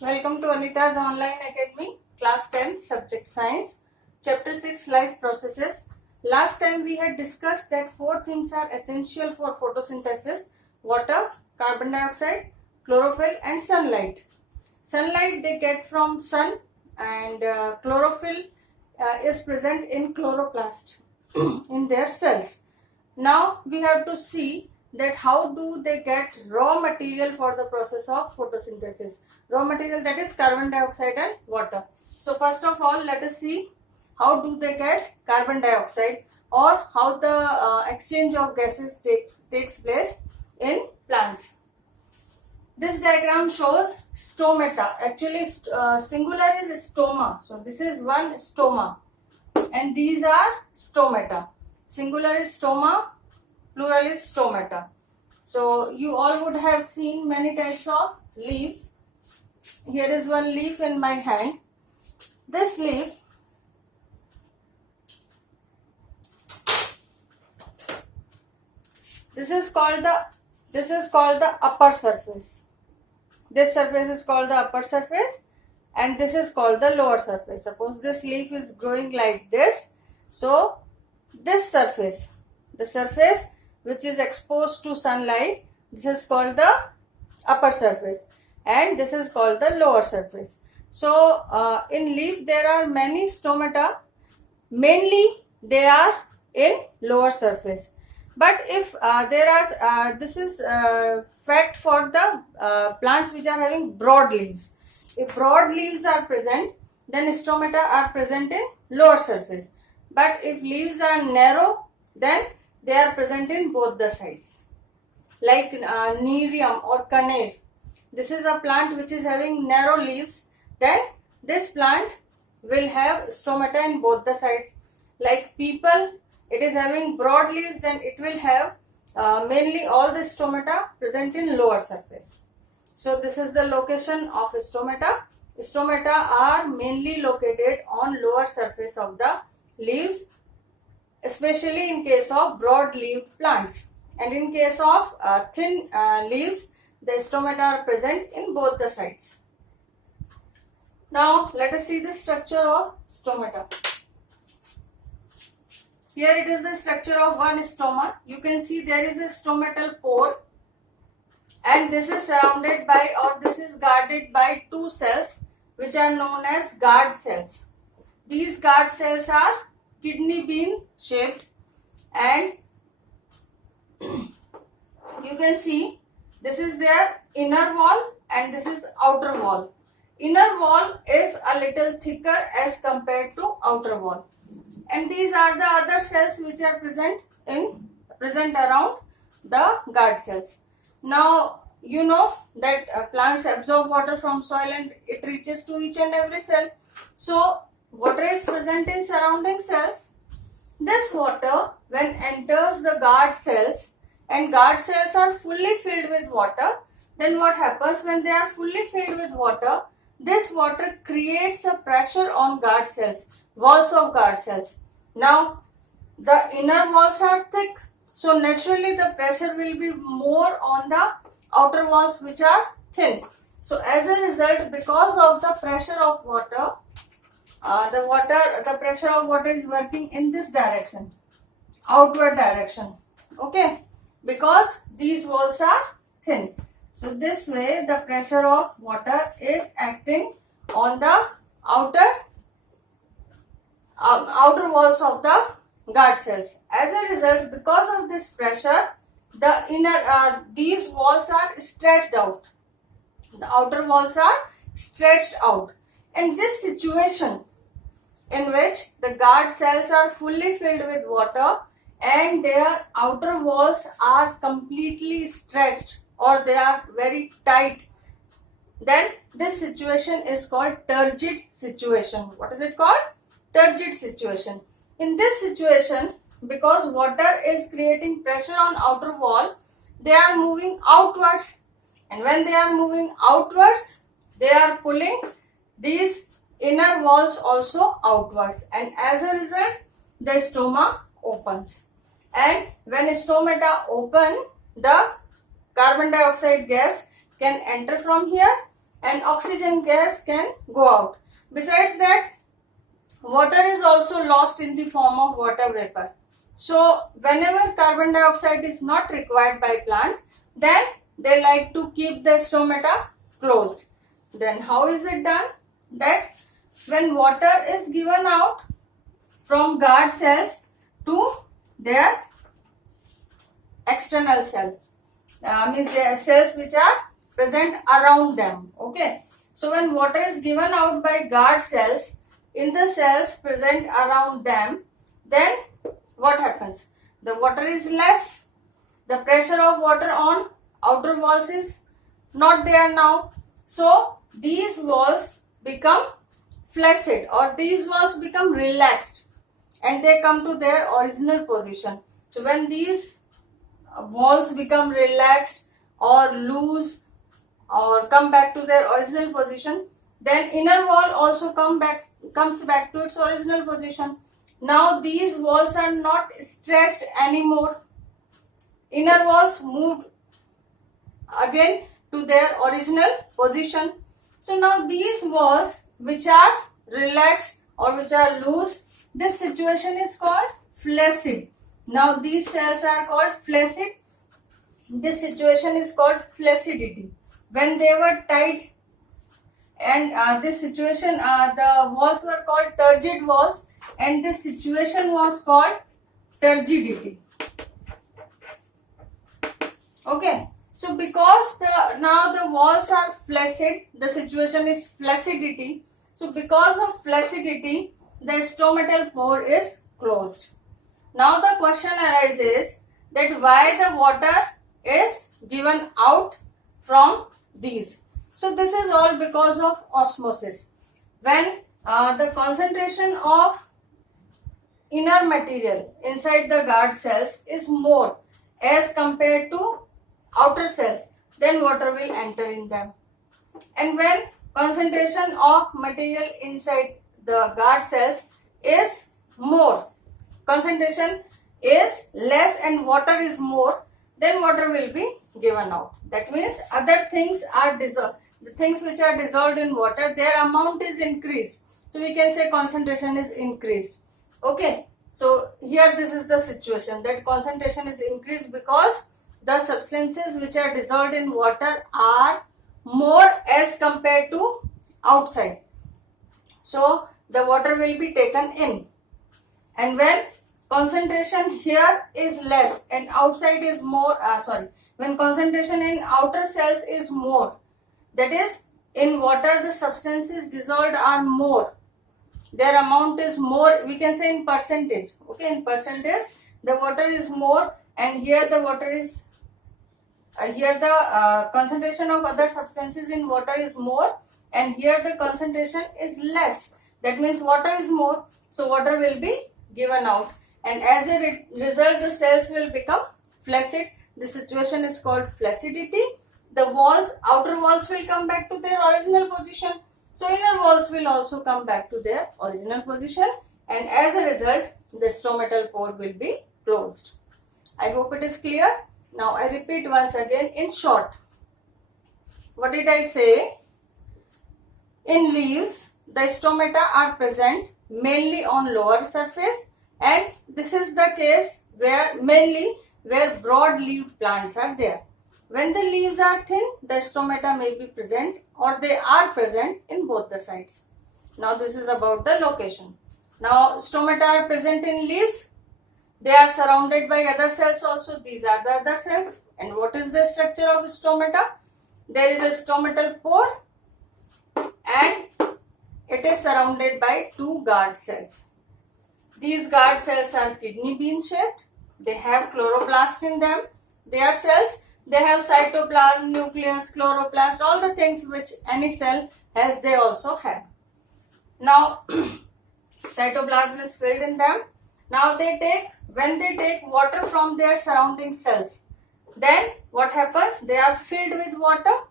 Welcome to Anita's Online Academy, Class 10, Subject Science, Chapter 6, Life Processes. Last time we had discussed that four things are essential for photosynthesis: water, carbon dioxide, chlorophyll and sunlight. Sunlight they get from sun, and chlorophyll is present in chloroplast in their cells. Now we have to see that how do they get raw material for the process of photosynthesis. Raw material, that is carbon dioxide and water. So first of all, let us see how do they get carbon dioxide, or how the exchange of gases takes place in plants. This diagram shows stomata. Actually singular is stoma. So this is one stoma and these are stomata. Singular is stoma, plural is stomata. So you all would have seen many types of leaves. Here is one leaf in my hand. This leaf this is called the upper surface. This surface is called the upper surface and this is called the lower surface. Suppose this leaf is growing like this. So this surface, the surface which is exposed to sunlight, this is called the upper surface and this is called the lower surface. So in leaf there are many stomata. Mainly they are in lower surface. But if there are, this is fact for the plants which are having broad leaves. If broad leaves are present, then stomata are present in lower surface. But if leaves are narrow, then they are present in both the sides. Like Nerium or Kaner. This is a plant which is having narrow leaves. Then this plant will have stomata in both the sides. Like People, it is having broad leaves, then it will have mainly all the stomata present in lower surface. So this is the location of stomata. Stomata are mainly located on lower surface of the leaves, especially in case of broad-leaved plants. And in case of thin leaves, the stomata are present in both the sides. Now let us see the structure of stomata. Here it is the structure of one stoma. You can see there is a stomatal pore and this is surrounded by, or this is guarded by two cells which are known as guard cells. These guard cells are kidney bean shaped and you can see this is their inner wall and this is outer wall. Inner wall is a little thicker as compared to outer wall. And these are the other cells which are present around the guard cells. Now you know that plants absorb water from soil and it reaches to each and every cell. So water is present in surrounding cells. This water when enters the guard cells, and guard cells are fully filled with water, then what happens when they are fully filled with water? This water creates a pressure on guard cells, walls of guard cells. Now the inner walls are thick, so naturally the pressure will be more on the outer walls which are thin. So as a result, because of the pressure of water, the pressure of water is working in this direction, outward direction. Okay, because these walls are thin. So this way the pressure of water is acting on the outer walls of the guard cells. As a result, because of this pressure, the inner these walls are stretched out. The outer walls are stretched out. And this situation in which the guard cells are fully filled with water and their outer walls are completely stretched or they are very tight, then this situation is called turgid situation. What is it called? Turgid situation. In this situation, because water is creating pressure on outer wall, they are moving outwards, and when they are moving outwards, they are pulling these inner walls also outwards, and as a result the stoma opens. And when stomata open, the carbon dioxide gas can enter from here and oxygen gas can go out. Besides that, water is also lost in the form of water vapor. So whenever carbon dioxide is not required by plant, then they like to keep the stomata closed. Then how is it done? That when water is given out from guard cells to their external cells, means the cells which are present around them. Okay, so when water is given out by guard cells in the cells present around them, then what happens? The water is less, the pressure of water on outer walls is not there now, so these walls become flaccid, or these walls become relaxed and they come to their original position. So when these walls become relaxed or loose or come back to their original position, then inner wall also comes back to its original position. Now these walls are not stretched anymore. Inner walls moved again to their original position. So now these walls which are relaxed or which are loose, this situation is called flaccid. Now these cells are called flaccid. This situation is called flaccidity. When they were tight, and this situation, the walls were called turgid walls, and this situation was called turgidity. Okay, so because now the walls are flaccid, the situation is flaccidity. So because of flaccidity, the stomatal pore is closed. Now the question arises that why the water is given out from these. So this is all because of osmosis. When the concentration of inner material inside the guard cells is more as compared to outer cells, then water will enter in them. And when concentration of material inside the guard cells is more, concentration is less and water is more, then water will be given out. That means other things are dissolved. The things which are dissolved in water, their amount is increased. So we can say concentration is increased. Okay. So here this is the situation, that concentration is increased because the substances which are dissolved in water are more as compared to outside. So the water will be taken in. And when concentration here is less and outside is more, when concentration in outer cells is more, that is, in water the substances dissolved are more, their amount is more, we can say in percentage. Okay, in percentage the water is more, and here the water is here the concentration of other substances in water is more, and here the concentration is less. That means water is more, so water will be given out, and as a result the cells will become flaccid. The situation is called flaccidity. The walls, outer walls will come back to their original position. So inner walls will also come back to their original position, and as a result the stomatal pore will be closed. I hope it is clear. Now I repeat once again in short. What did I say? In leaves, the stomata are present mainly on lower surface, and this is the case where mainly where broad-leaved plants are there. When the leaves are thin, the stomata may be present or they are present in both the sides. Now this is about the location. Now stomata are present in leaves. They are surrounded by other cells also. These are the other cells. And what is the structure of stomata? There is a stomatal pore and it is surrounded by two guard cells. These guard cells are kidney bean shaped. They have chloroplast in them. They are cells. They have cytoplasm, nucleus, chloroplast, all the things which any cell has, they also have. Now, cytoplasm is filled in them. Now when they take water from their surrounding cells, then what happens? They are filled with water.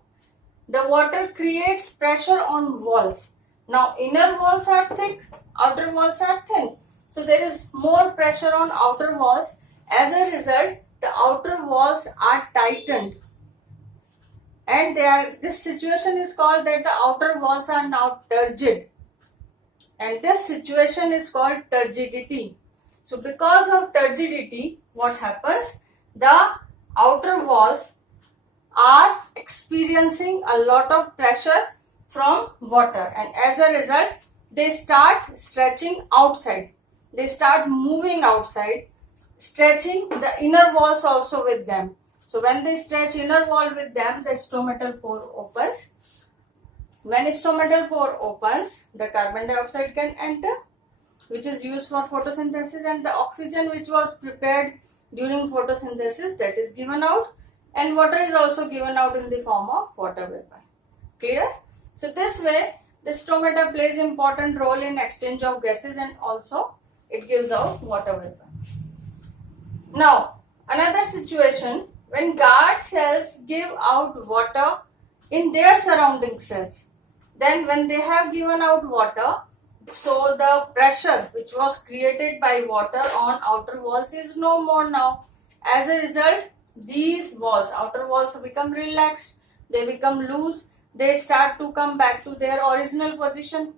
The water creates pressure on walls. Now inner walls are thick, outer walls are thin. So there is more pressure on outer walls. As a result, the outer walls are tightened. and this situation is called that the outer walls are now turgid, and this situation is called turgidity. So because of turgidity, what happens? The outer walls are experiencing a lot of pressure from water, and as a result they start stretching outside, they start moving outside, stretching the inner walls also with them. So when they stretch inner wall with them, the stomatal pore opens. When stomatal pore opens, the carbon dioxide can enter, which is used for photosynthesis, and the oxygen which was prepared during photosynthesis, that is given out, and water is also given out in the form of water vapor. Clear? So this way the stomata plays important role in exchange of gases, and also it gives out water vapor. Now another situation, when guard cells give out water in their surrounding cells, then when they have given out water, so the pressure which was created by water on outer walls is no more now. As a result, these walls, outer walls, become relaxed, they become loose, they start to come back to their original position.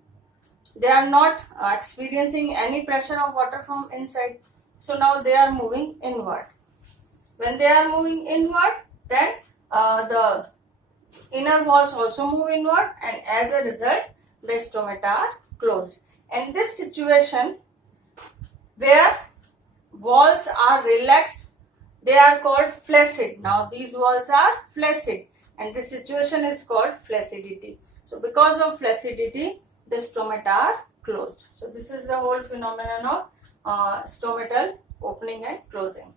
They are not experiencing any pressure of water from inside. So now they are moving inward. When they are moving inward, then the inner walls also move inward, and as a result the stomata are closed. And this situation where walls are relaxed, they are called flaccid. Now these walls are flaccid, and this situation is called flaccidity. So because of flaccidity, the stomata are closed. So this is the whole phenomenon of stomatal opening and closing.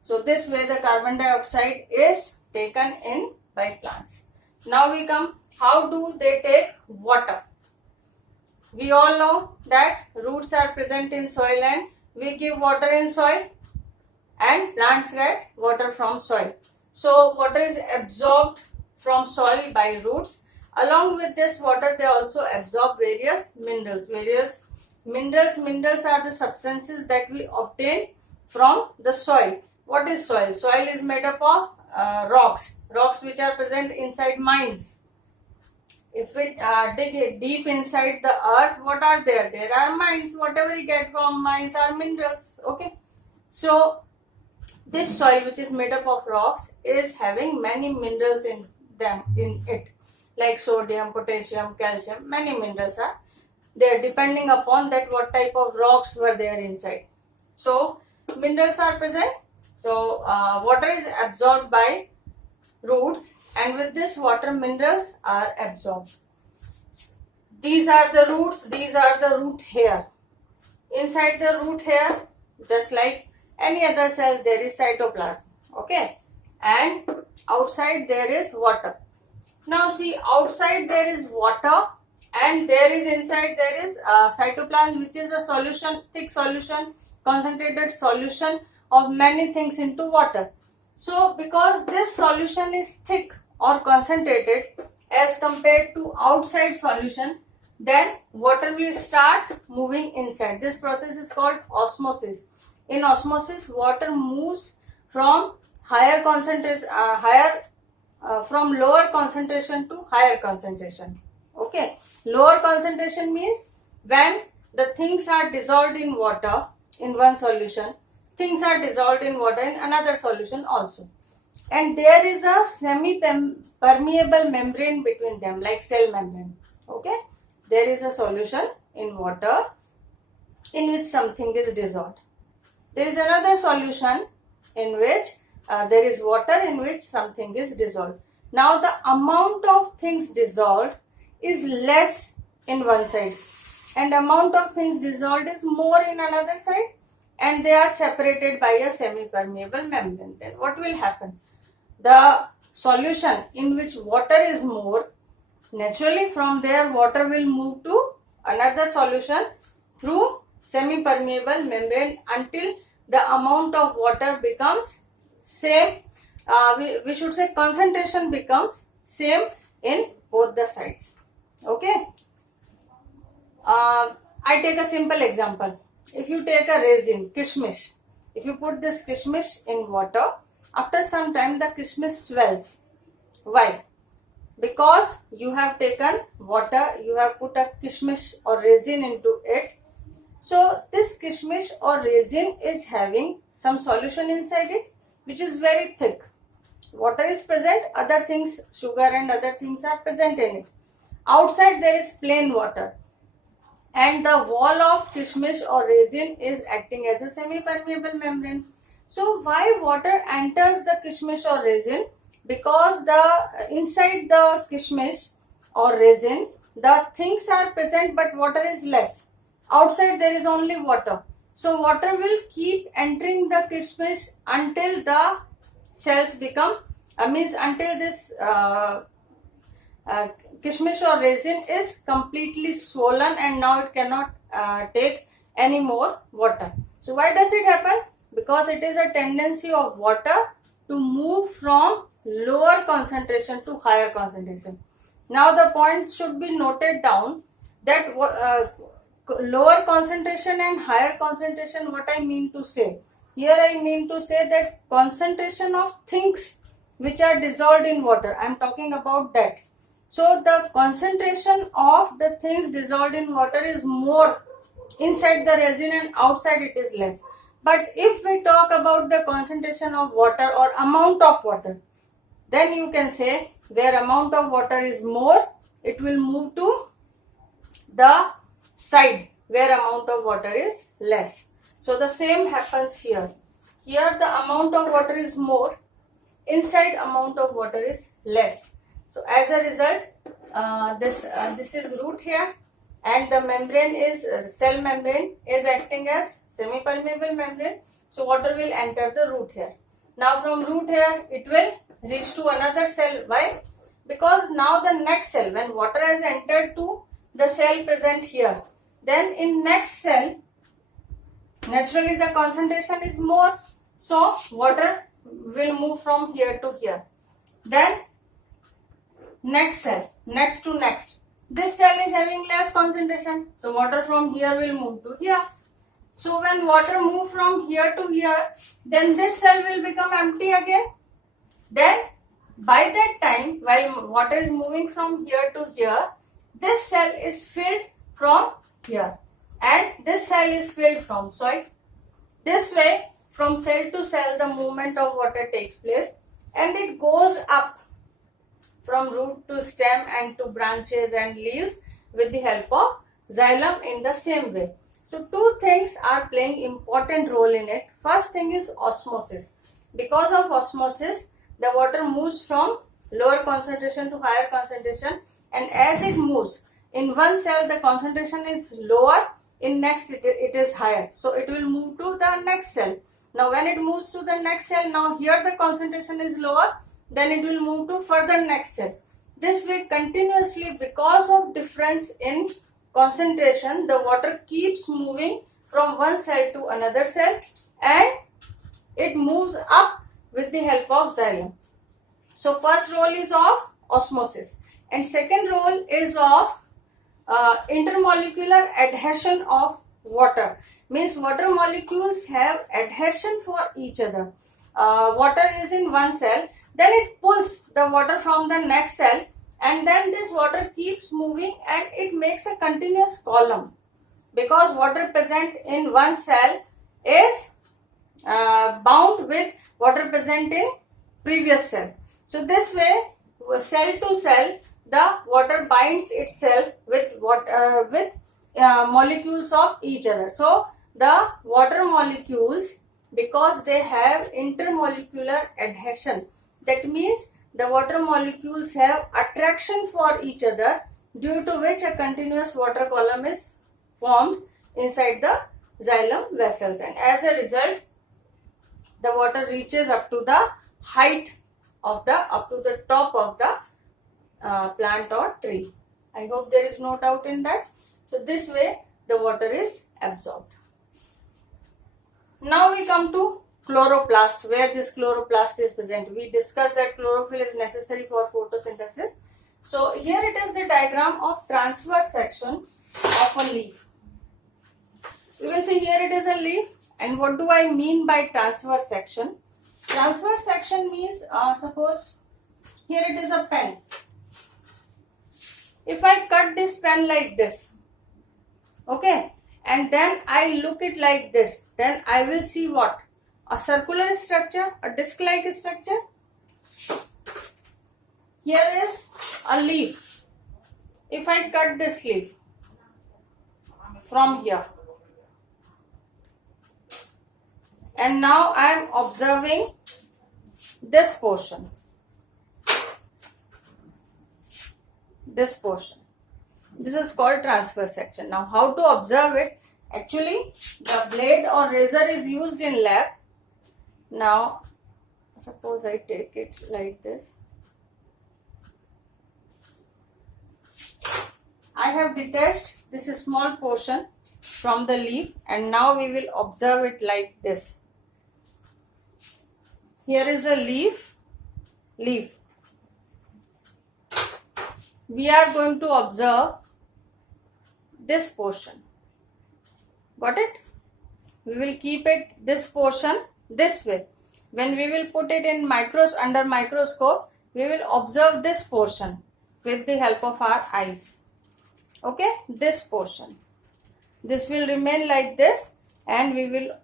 So this way the carbon dioxide is taken in by plants. Now we come, how do they take water? We all know that roots are present in soil, and we give water in soil, and plants get water from soil. So water is absorbed from soil by roots. Along with this water, they also absorb various minerals. Minerals are the substances that we obtain from the soil. What is soil? Soil is made up of rocks which are present inside mines. If we dig deep inside the earth, what are there? There are mines. Whatever we get from mines are minerals. Okay. So this soil, which is made up of rocks, is having many minerals in it, like sodium, potassium, calcium. Many minerals are there, depending upon that what type of rocks were there inside. So minerals are present. So water is absorbed by roots, and with this water, minerals are absorbed. These are the roots, these are the root hair. Inside the root hair, just like any other cells, there is cytoplasm. Okay, and outside there is water. Now see, outside there is water, and there is inside there is cytoplasm, which is a solution, thick solution, concentrated solution of many things into water. So because this solution is thick or concentrated as compared to outside solution, then water will start moving inside. This process is called osmosis. In osmosis, water moves from higher concentration, from lower concentration to higher concentration. Okay, lower concentration means when the things are dissolved in water in one solution, things are dissolved in water in another solution also, and there is a semi-permeable membrane between them, like cell membrane. Okay, there is a solution in water in which something is dissolved. There is another solution in which there is water in which something is dissolved. Now the amount of things dissolved is less in one side, and amount of things dissolved is more in another side, and they are separated by a semi-permeable membrane. Then what will happen? The solution in which water is more, naturally from there water will move to another solution through semi-permeable membrane until the amount of water becomes same. We should say concentration becomes same in both the sides. Okay. I take a simple example. If you take a raisin, kishmish, if you put this kishmish in water, after some time the kishmish swells. Why? Because you have taken water, you have put a kishmish or resin into it. So this kishmish or resin is having some solution inside it which is very thick. Water is present, other things, sugar and other things are present in it. Outside there is plain water, and the wall of kishmish or resin is acting as a semi-permeable membrane. So why water enters the kishmish or resin? Because the inside the kishmish or resin, the things are present but water is less. Outside there is only water. So water will keep entering the kishmish until the cells become, until this kishmish or resin is completely swollen and now it cannot take any more water. So why does it happen? Because it is a tendency of water to move from lower concentration to higher concentration. Now the point should be noted down that lower concentration and higher concentration, what I mean to say. Here I mean to say that concentration of things which are dissolved in water, I am talking about that. So the concentration of the things dissolved in water is more inside the resin and outside it is less. But if we talk about the concentration of water or amount of water, then you can say where amount of water is more, it will move to the side where amount of water is less. So the same happens here. Here the amount of water is more, inside amount of water is less. So as a result, this is root here, and the membrane is cell membrane is acting as semi-permeable membrane. So water will enter the root here. Now from root here it will reach to another cell. Why? Because now the next cell, when water has entered to the cell present here, then in next cell naturally the concentration is more, so water will move from here to here. Then next cell, next to next, this cell is having less concentration, so water from here will move to here. So when water move from here to here, then this cell will become empty again. Then by that time, while water is moving from here to here, this cell is filled from here and this cell is filled from soil. This way, from cell to cell, the movement of water takes place and it goes up from root to stem and to branches and leaves with the help of xylem in the same way. So two things are playing important role in it. First thing is osmosis. Because of osmosis, the water moves from lower concentration to higher concentration, and as it moves, in one cell the concentration is lower, in next it is higher, so it will move to the next cell. Now when it moves to the next cell, now here the concentration is lower, then it will move to further next cell. This way continuously, because of difference in concentration, the water keeps moving from one cell to another cell and it moves up with the help of xylem. So first role is of osmosis and second role is of intermolecular adhesion of water. Means water molecules have adhesion for each other. Water is in one cell, then it pulls the water from the next cell, and then this water keeps moving and it makes a continuous column, because water present in one cell is bound with water present in previous cell. So this way, cell to cell, the water binds itself with molecules of each other. So the water molecules, because they have intermolecular adhesion, that means the water molecules have attraction for each other, due to which a continuous water column is formed inside the xylem vessels, and as a result the water reaches up to the height of up to the top of the plant or tree. I hope there is no doubt in that. So this way the water is absorbed. Now we come to chloroplast, where this chloroplast is present. We discussed that chlorophyll is necessary for photosynthesis. So here it is the diagram of transverse section of a leaf. You will see here it is a leaf, and what do I mean by transverse section? Transverse section means suppose here it is a pen. If I cut this pen like this, okay, and then I look it like this, then I will see what? A circular structure, a disc-like structure. Here is a leaf. If I cut this leaf from here, and now I am observing this portion. This portion. This is called transverse section. Now, how to observe it? Actually, the blade or razor is used in lab. Now, suppose I take it like this. I have detached this small portion from the leaf, and now we will observe it like this. Here is a leaf. We are going to observe this portion. Got it? We will keep it this portion this way. When we will put it in under microscope, we will observe this portion with the help of our eyes. Okay, this portion. This will remain like this, and we will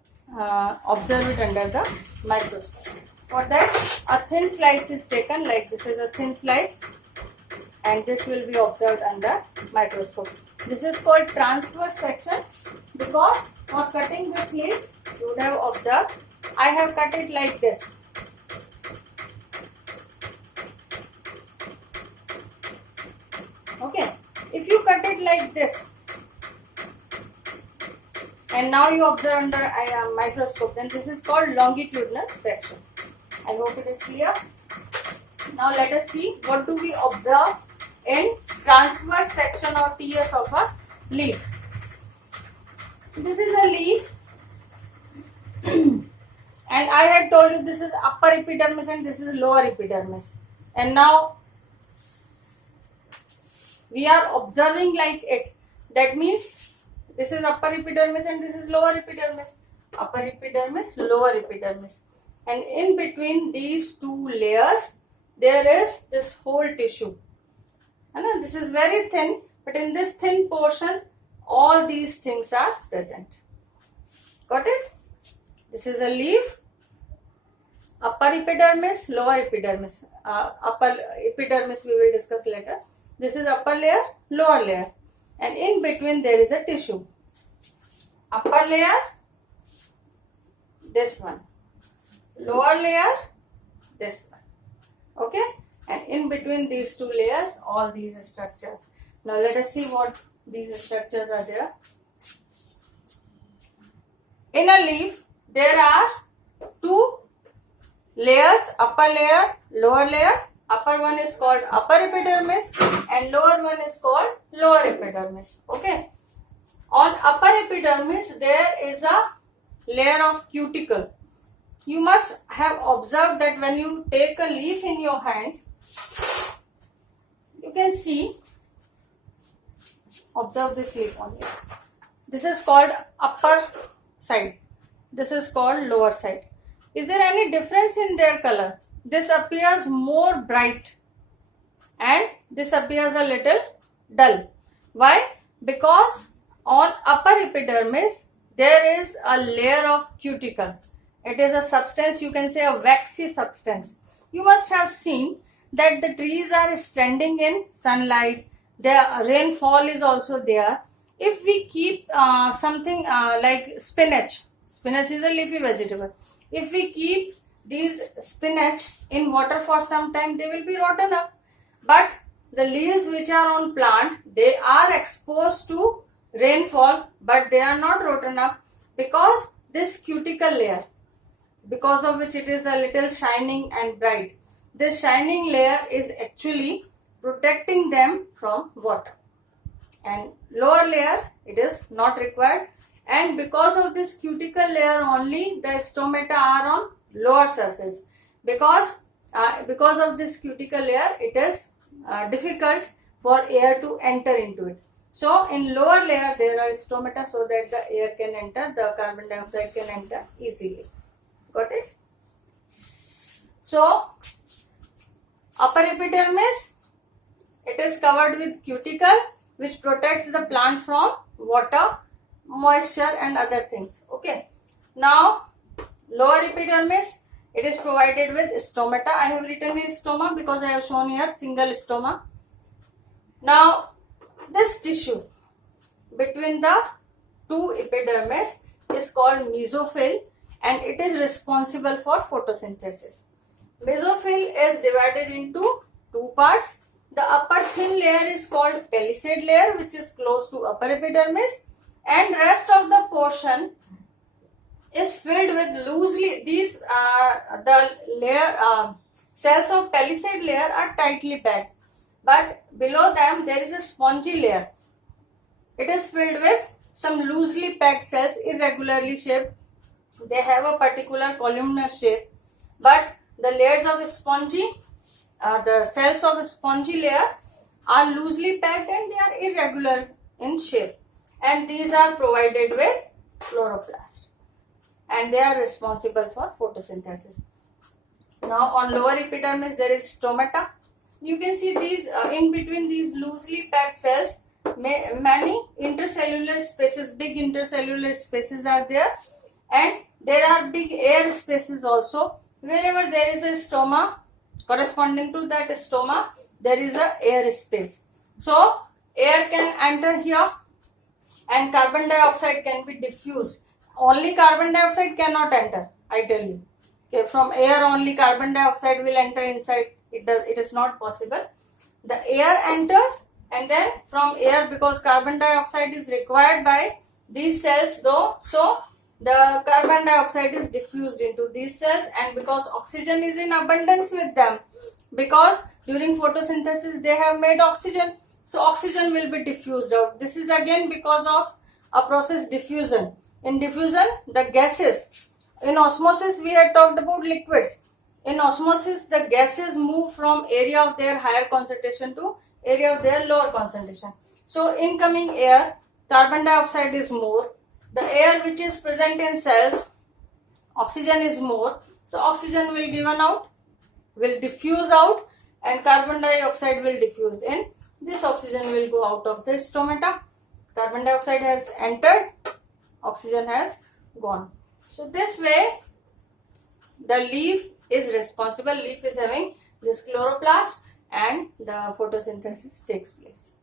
observe it under the microscope. For that, a thin slice is taken, like this is a thin slice, and this will be observed under microscope. This is called transverse section because for cutting this leaf, you would have observed, I have cut it like this. Okay, if you cut it like this, and now you observe under a microscope, then this is called longitudinal section. I hope it is clear. Now let us see what do we observe in transverse section or TS of a leaf. This is a leaf and I had told you this is upper epidermis and this is lower epidermis, and now we are observing like it. That means this is upper epidermis and this is lower epidermis. Upper epidermis, lower epidermis, and in between these two layers there is this whole tissue. And this is very thin, but in this thin portion all these things are present. Got it? This is a leaf. Upper epidermis, lower epidermis. Upper epidermis we will discuss later. This is upper layer, lower layer, and in between there is a tissue. Upper layer, this one. Lower layer, this one. Okay, and in between these two layers all these structures. Now let us see what these structures are there. In a leaf there are two layers, upper layer, lower layer. Upper one is called upper epidermis and lower one is called lower epidermis. Okay, on upper epidermis there is a layer of cuticle. You must have observed that when you take a leaf in your hand, you can see, observe this leaf only. This is called upper side. This is called lower side. Is there any difference in their color? This appears more bright and this appears a little dull. Why? Because on upper epidermis there is a layer of cuticle. It is a substance, you can say a waxy substance. You must have seen that the trees are standing in sunlight. The rainfall is also there. If we keep something like spinach is a leafy vegetable. If we keep these spinach in water for some time, they will be rotten up. But the leaves which are on plant, they are exposed to rainfall, but they are not rotten up because this cuticle layer, because of which it is a little shining and bright. This shining layer is actually protecting them from water. And lower layer, it is not required. And because of this cuticle layer only, the stomata are on lower surface. Because of this cuticle layer, it is difficult for air to enter into it. So in lower layer, there are stomata so that the air can enter, the carbon dioxide can enter easily. Got it? So, upper epidermis It is covered with cuticle which protects the plant from water, moisture and other things. Okay. Now lower epidermis, it is provided with stomata. I have written here stoma because I have shown here single stoma. Now this tissue between the two epidermis is called mesophyll and it is responsible for photosynthesis. Mesophyll is divided into two parts. The upper thin layer is called palisade layer which is close to upper epidermis and rest of the portion is filled with loosely, these the layer cells of palisade layer are tightly packed, but below them there is a spongy layer. It is filled with some loosely packed cells, irregularly shaped. They have a particular columnar shape, but the layers of spongy, the cells of spongy layer are loosely packed and they are irregular in shape, and these are provided with chloroplast and they are responsible for photosynthesis. Now on lower epidermis there is stomata. You can see these in between these loosely packed cells many intercellular spaces, big intercellular spaces are there, and there are big air spaces also. Wherever there is a stoma, corresponding to that stoma there is a air space. So air can enter here and carbon dioxide can be diffused. Only carbon dioxide cannot enter, I tell you. Okay, from air only carbon dioxide will enter inside. It is not possible. The air enters and then from air, because carbon dioxide is required by these cells though, so the carbon dioxide is diffused into these cells, and because oxygen is in abundance with them, because during photosynthesis they have made oxygen, so oxygen will be diffused out. This is again because of a process diffusion. In diffusion, the gases, in osmosis we had talked about liquids. In osmosis, the gases move from area of their higher concentration to area of their lower concentration. So incoming air, carbon dioxide is more. The air which is present in cells, oxygen is more. So oxygen will given out, will diffuse out, and carbon dioxide will diffuse in. This oxygen will go out of the stomata. Carbon dioxide has entered, oxygen has gone. So this way the leaf is responsible. Leaf is having this chloroplast and the photosynthesis takes place.